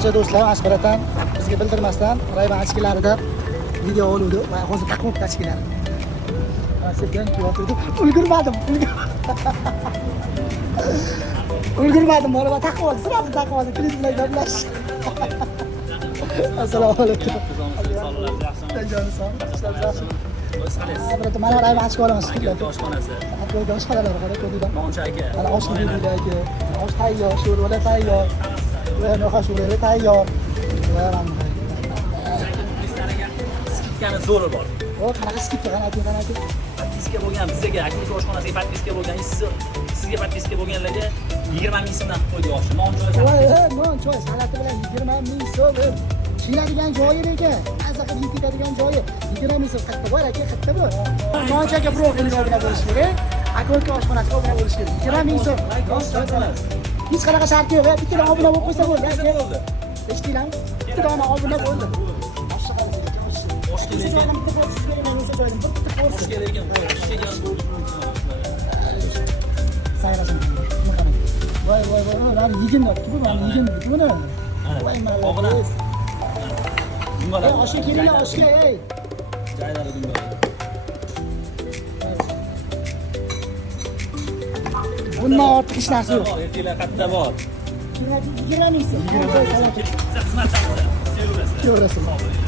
Kecha do'stlar ashbaratan bizga bildirmasdan Rayban ochkilarida video oluvdi va hozir taqmoqda ochkilari. Sekin kiyotdi. Ulgurmadim, mana taqib oldi. Sirasi taqib oldi. Kliz bilan gaplash. Assalomu alaykum. Joni sog'. Mana Rayban ochki olamiz. Oshxonasi. Hatto oshxonalar bor, ko'rdingmi? Moncha aka. Mana oshxona aka. Osh tayyor, sho'rva tayyor. Va noxa sho'rva tayyor. Va mana Skidkani zo'ri bor. o qanaqa skidka qanaqa ayting. Podpiska bo'lgan bizga akademik oshxonasiga podpiska bo'lgan, sizga podpiska bo'lganlarga 20 ming so'mdan qo'ydik oshni. Non choy salati bilan 20 ming so'm. Shiladigan joyi ekan. Azaqib yetadigan joyi 20 ming so'm qayerda bor aka, qayerda bor? Monchaga profilga obuna bo'lish kerak. Ako'nka oshxonasiga obuna bo'lish kerak. 20 ming so'm. Hech qanaqa shart yo'q. Bittadan obuna bo'lib qo'ysa bo'ldi. Eshitdinglarmi? Bittadan obuna bo'ldi. Voy, mana yig'indiki bu, mana yig'indiki buni. Voy, mana. Oshga kelinglar, oshga, ey. Joylari dumbalar. Bundan ortiq hech narsa yo'q. Erkaklar qatta bor. 20 ming so'm. Xizmat qilasiz. Ko'rasan.